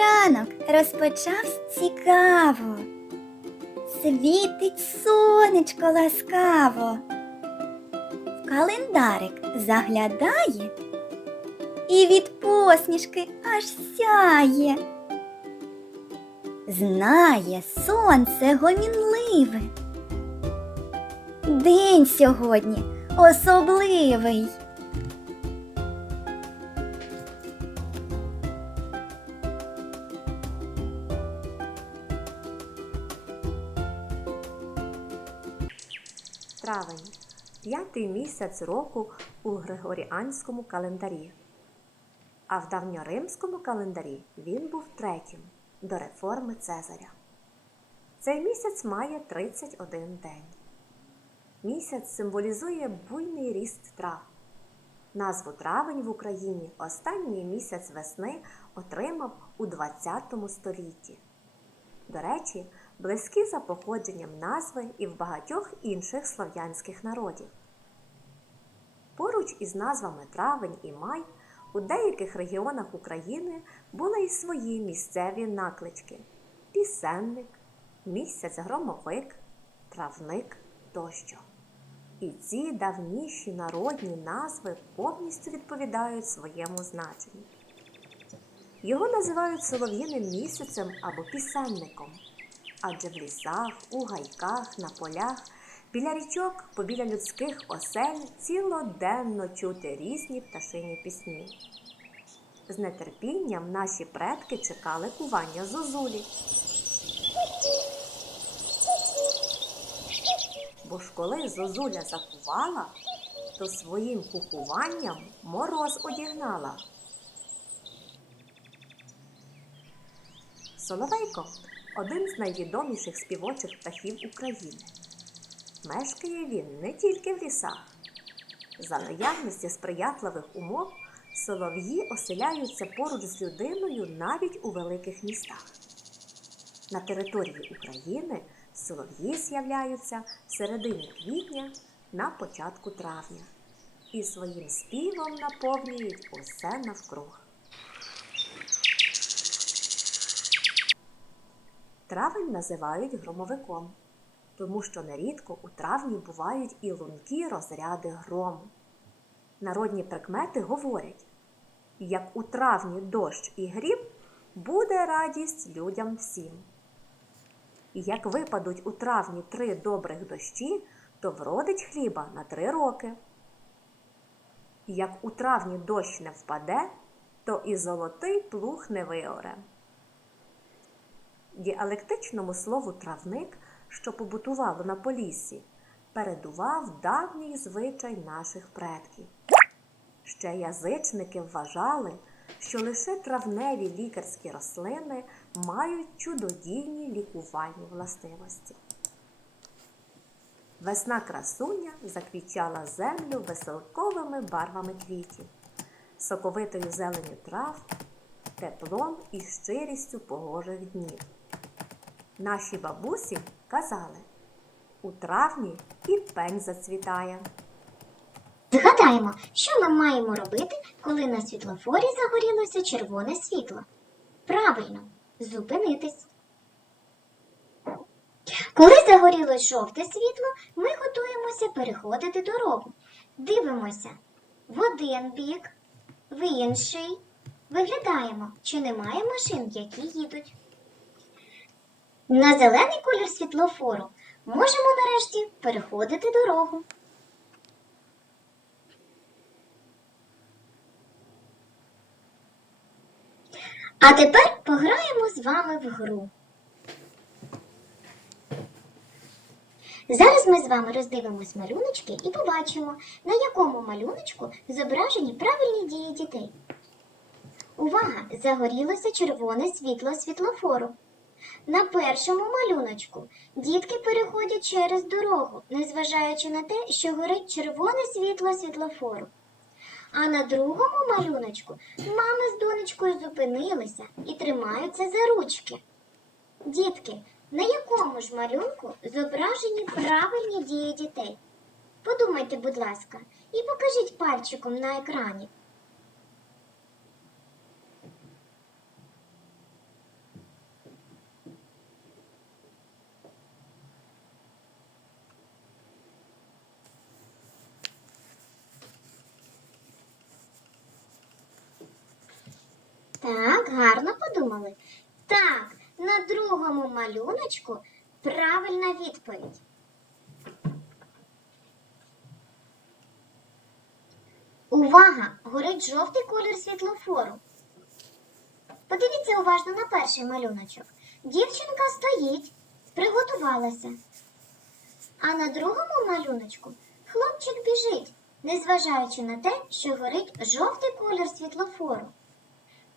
ранок розпочався цікаво. Світить сонечко ласкаво. В календарик заглядає і від посмішки аж сяє. Знає сонце гомінливе. День сьогодні особливий. Травень п'ятий місяць року у Григоріанському календарі. А в давньоримському календарі він був третім до реформи Цезаря. Цей місяць має 31 день. Місяць символізує буйний ріст трав. Назву травень в Україні останній місяць весни отримав у 20 столітті. До речі, близькі за походженням назви і в багатьох інших слов'янських народів. Поруч із назвами травень і май у деяких регіонах України були й свої місцеві наклички пісенник, місяць громовик, травник тощо. І ці давніші народні назви повністю відповідають своєму значенню. Його називають солов'їним місяцем або пісенником, адже в лісах, у гайках, на полях, біля річок, побіля людських осель цілоденно чути різні пташині пісні. З нетерпінням наші предки чекали кування зозулі. Бо ж коли зозуля закувала, то своїм кукуванням мороз одігнала. Соловейко один з найвідоміших співочих птахів України. Мешкає він не тільки в лісах. За наявності сприятливих умов солов'ї оселяються поруч з людиною навіть у великих містах. На території України солов'ї з'являються в середині квітня на початку травня і своїм співом наповнюють усе навкруг. Травень називають громовиком, тому що нерідко у травні бувають і лункі розряди грому. Народні прикмети говорять, як у травні дощ і грім, буде радість людям всім. І як випадуть у травні три добрих дощі, то вродить хліба на три роки. Як у травні дощ не впаде, то і золотий плуг не виоре. Діалектичному слову травник, що побутувало на поліссі, передував давній звичай наших предків. Ще язичники вважали, що лише травневі лікарські рослини мають чудодійні лікувальні властивості. Весна красуня заквічала землю веселковими барвами квітів, соковитою зеленю трав, теплом і щирістю погожих днів. Наші бабусі казали, у травні і пень зацвітає. Згадаємо, що ми маємо робити, коли на світлофорі загорілося червоне світло. Правильно, зупинитись. Коли загорілось жовте світло, ми готуємося переходити дорогу. Дивимося в один бік, в інший. Виглядаємо, чи немає машин, які їдуть. На зелений колір світлофору можемо нарешті переходити дорогу. А тепер пограємо з вами в гру. Зараз ми з вами роздивимось малюночки і побачимо, на якому малюночку зображені правильні дії дітей. Увага! Загорілося червоне світло світлофору. На першому малюночку дітки переходять через дорогу, незважаючи на те, що горить червоне світло світлофору. А на другому малюночку мама з донечкою зупинилися і тримаються за ручки. Дітки, на якому ж малюнку зображені правильні дії дітей? Подумайте, будь ласка, і покажіть пальчиком на екрані. Так, гарно подумали. Так, на другому малюночку правильна відповідь. Увага! Горить жовтий колір світлофору. Подивіться уважно на перший малюночок. Дівчинка стоїть, приготувалася. А на другому малюночку хлопчик біжить, незважаючи на те, що горить жовтий колір світлофору.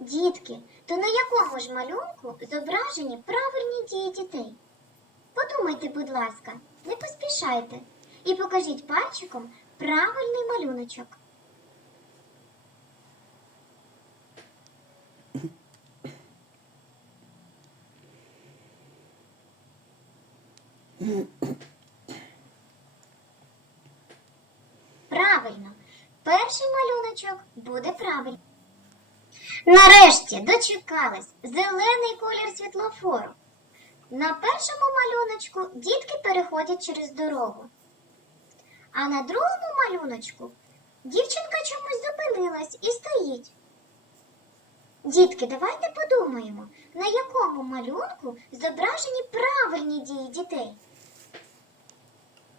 Дітки, то на якому ж малюнку зображені правильні дії дітей? Подумайте, будь ласка, не поспішайте і покажіть пальчиком правильний малюночок. Правильно, перший малюночок буде правильний. Нарешті дочекались зелений колір світлофору. На першому малюночку дітки переходять через дорогу. А на другому малюночку дівчинка чомусь зупинилась і стоїть. Дітки, давайте подумаємо, на якому малюнку зображені правильні дії дітей.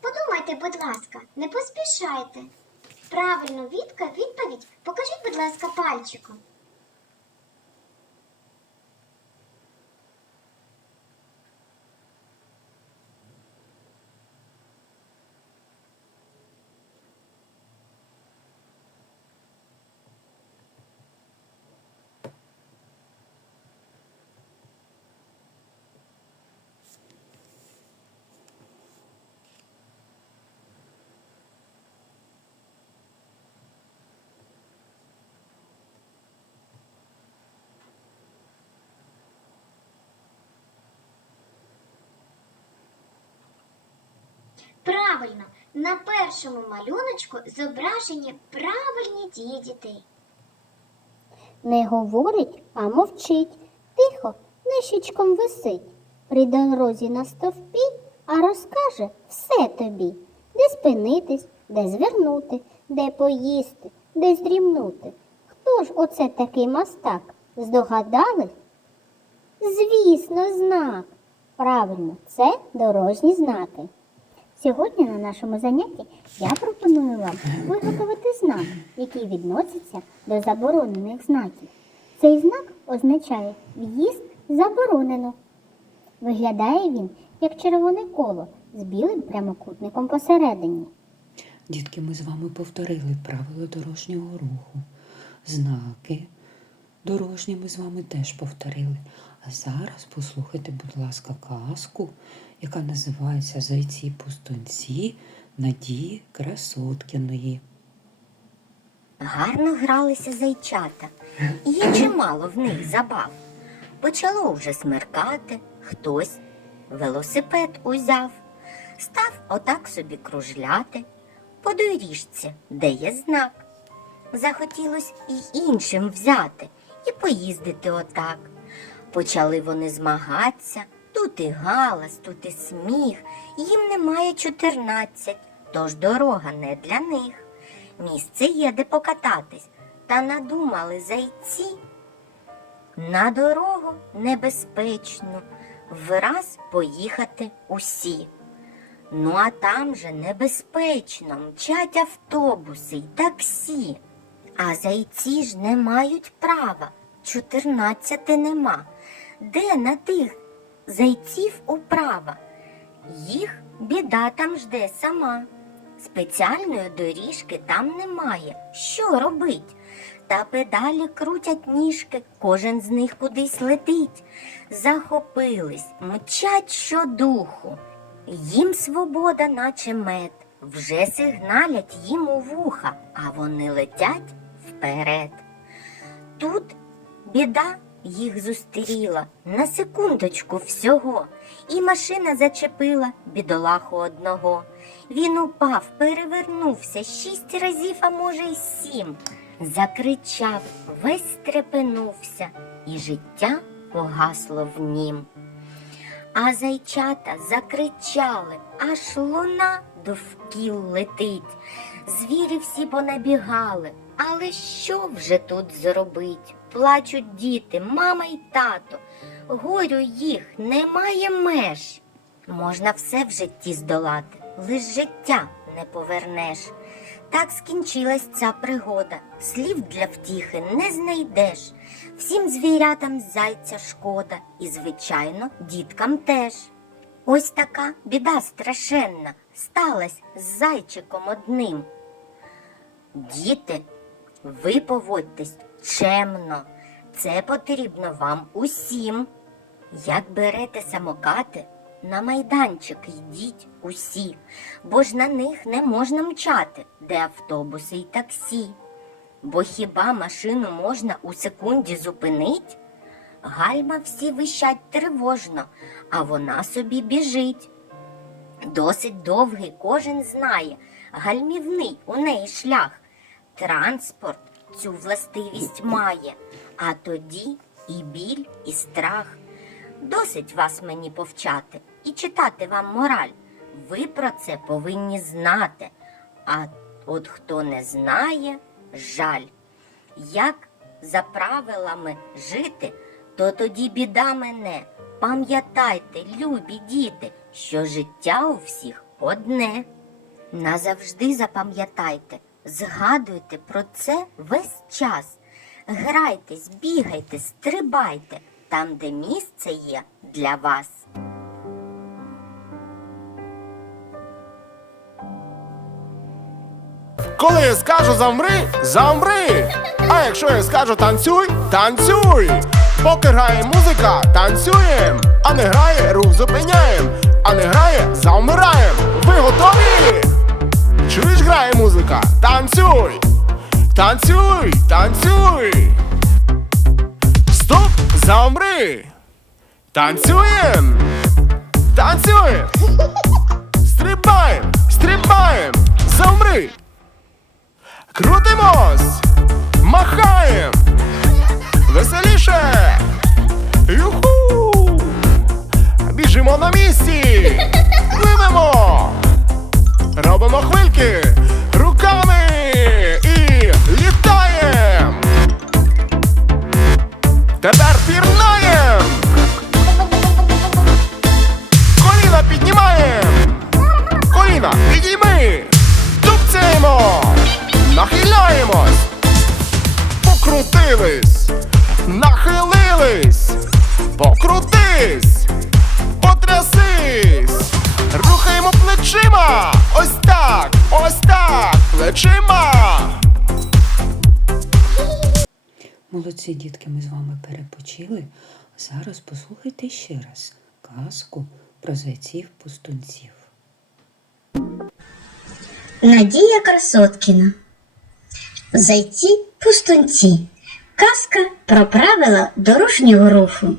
Подумайте, будь ласка, не поспішайте. Правильну відповідь покажіть, будь ласка, пальчиком. Правильно, на першому малюночку зображені правильні дії дітей. Не говорить, а мовчить. Тихо, нишечком висить. При дорозі на стовпі, а розкаже все тобі, де спинитись, де звернути, де поїсти, де здрімнути. Хто ж оце такий мастак? Здогадались? Звісно, знак. Правильно, це дорожні знаки. Сьогодні на нашому занятті я пропоную вам виготовити знак, який відноситься до заборонених знаків. Цей знак означає в'їзд заборонено. Виглядає він як червоне коло з білим прямокутником посередині. Дітки, ми з вами повторили правила дорожнього руху. Знаки дорожні ми з вами теж повторили. А зараз послухайте, будь ласка, казку, яка називається Зайці пустунці Надії Красоткіної. Гарно гралися зайчата, і чимало в них забав. Почало вже смеркати, хтось велосипед узяв, став отак собі кружляти по доріжці, де є знак. Захотілось і іншим взяти і поїздити отак. Почали вони змагатися, тут і галас, тут і сміх, їм немає чотирнадцять, тож дорога не для них. Місце є де покататись, та надумали зайці. На дорогу небезпечно, враз поїхати усі. Ну а там же небезпечно мчать автобуси й таксі. А зайці ж не мають права, чотирнадцяти нема. Де на тих зайців управа? Їх біда там жде сама. Спеціальної доріжки там немає. Що робить? Та педалі крутять ніжки, кожен з них кудись летить. Захопились, мчать щодуху. Їм свобода, наче мед, вже сигналять їм у вуха, а вони летять вперед. Тут біда їх зустріла на секундочку всього, і машина зачепила бідолаху одного. Він упав, перевернувся шість разів, а може й сім. Закричав, весь стрепенувся, і життя погасло в нім. А зайчата закричали, аж луна довкіл летить. Звірі всі понабігали, але що вже тут зробить? Плачуть діти, мама й тато. Горю їх немає меж. Можна все в житті здолати, лиш життя не повернеш. Так скінчилась ця пригода, слів для втіхи не знайдеш. Всім звірятам зайця шкода, і, звичайно, діткам теж. Ось така біда страшенна сталась з зайчиком одним. Діти, ви поводьтесь чемно, це потрібно вам усім. Як берете самокати, на майданчик йдіть усі, бо ж на них не можна мчати, де автобуси й таксі. Бо хіба машину можна у секунді зупинить? Гальма всі вищать тривожно, а вона собі біжить. Досить довгий кожен знає, гальмівний у неї шлях. Транспорт цю властивість має, а тоді і біль, і страх. Досить вас мені повчати і читати вам мораль. Ви про це повинні знати. А от хто не знає, жаль. Як за правилами жити, то тоді біда мене. Пам'ятайте, любі діти, що життя у всіх одне. Назавжди запам'ятайте, згадуйте про це весь час. Грайтесь, бігайте, стрибайте там, де місце є для вас. Коли я скажу замри, замри. А якщо я скажу танцюй, танцюй. Поки грає музика, танцюєм. А не грає, рух зупиняєм. А не грає, завмираєм. Ви готові? Чуєш, грає музика? Танцюй! Танцюй, танцюй! Стоп, замри! Танцюєм! Танцюєм! Стрибаєм! Стрибаєм! Замри! Крутимось! Махаєм! Веселіше! Юху! Біжимо на місці! Пливемо! Робимо хвильки Дітки, ми з вами перепочили. Зараз послухайте ще раз казку про зайців пустунців. Надія Красоткіна. Зайці пустунці. Казка про правила дорожнього руху.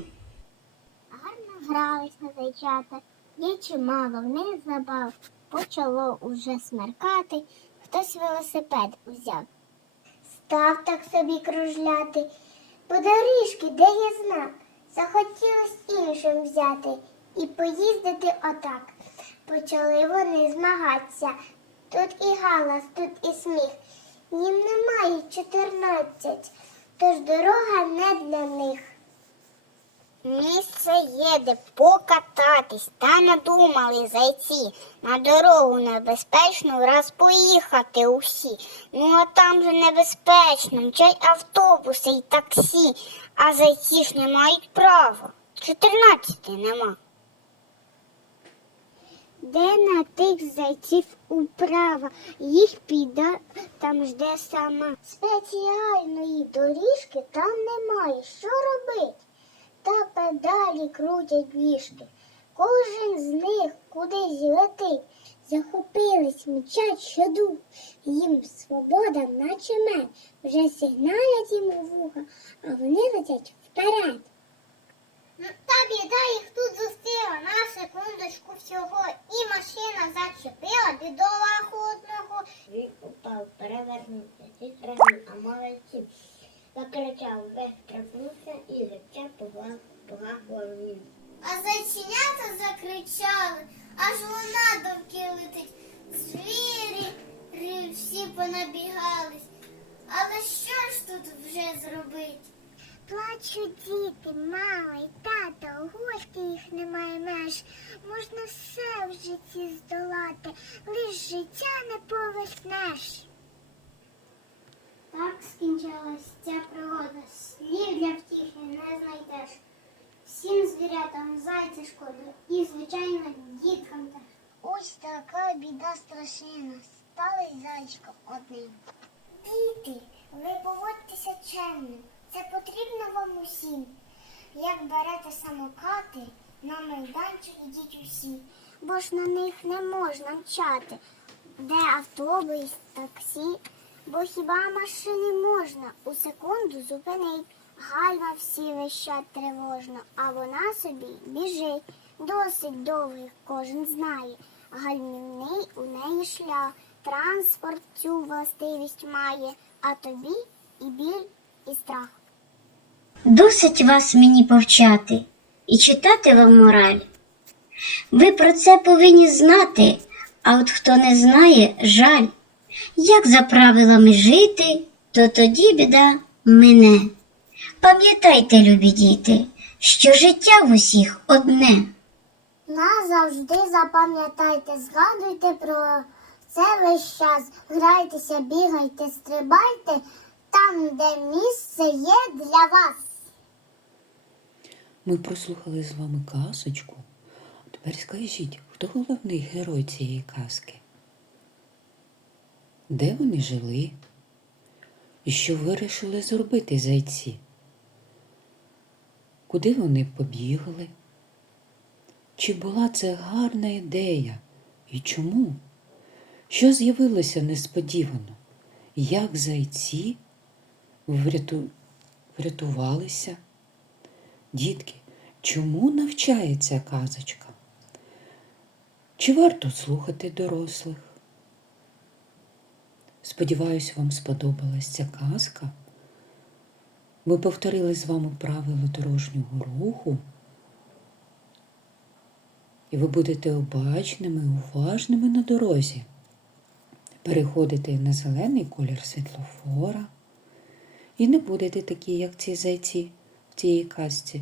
Гарно грались на зайчата, є чимало в них забав. Почало уже смеркати, хтось велосипед узяв. Став так собі кружляти, по доріжки, де є знак. Захотілось іншим взяти і поїздити отак. Почали вони змагатися. Тут і галас, тут і сміх. Їм немає чотирнадцять, тож дорога не для них. Місце є, де покататись, та надумали зайці. На дорогу небезпечну раз поїхати усі. Ну а там же небезпечно, мчать автобуси й таксі, а зайці ж не мають права. Чотирнадцяти нема. Де на тих зайців управа, їх піда там жде сама. Спеціальної доріжки там немає. Що робить? Та педалі крутять ніжки. Кожен з них кудись летить. Захопились, мчать щоду. Їм свобода наче мед. Вже сигналять їм у вуха, а вони летять вперед. Ну, та біда їх тут зустріла на секундочку всього, і машина зачепила бідолаху одного. Він упав, перевернувся, зітравив, а молодці. Закричав, весь трапнувся і життя погахував. А зайченята закричали, аж луна довки летить. Звірі всі понабігались. Але що ж тут вже зробить? Плачуть діти, мама й тато, гості їх немає меж. Можна все в житті здолати, лиш життя не повернеш. Так скінчилась ця пригода. Слів для втіхи не знайдеш. Всім звірятам зайця шкода і, звичайно, діткам теж. Ось така біда страшенна. Стали зайчиком одним. Діти, ви поводьтеся чемно. Це потрібно вам усім. Як берете самокати, на майданчик ідіть усі, бо ж на них не можна мчати. Де автобус, таксі, бо хіба машини можна у секунду зупинить. Гальма всі вищать тривожно, а вона собі біжить. Досить довгий, кожен знає. Гальмівний у неї шлях. Транспорт цю властивість має, а тобі і біль, і страх. Досить вас мені повчати і читати вам мораль. Ви про це повинні знати, а от хто не знає, жаль. Як за правилами жити, то тоді біда мине. Пам'ятайте, любі діти, що життя в усіх одне. Назавжди запам'ятайте, згадуйте про це весь час. Грайтеся, бігайте, стрибайте там, де місце є для вас. Ми прослухали з вами казочку. Тепер скажіть, хто головний герой цієї казки? Де вони жили? І що вирішили зробити зайці? Куди вони побігли? Чи була це гарна ідея? І чому? Що з'явилося несподівано? Як зайці вряту... врятувалися? Дітки, чому навчається казочка? Чи варто слухати дорослих? Сподіваюсь, вам сподобалась ця казка. Ми повторили з вами правила дорожнього руху. І ви будете обачними, уважними на дорозі. Переходите на зелений колір світлофора. І не будете такі, як ці зайці в цій казці.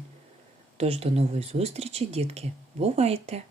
Тож до нової зустрічі, дітки. Бувайте!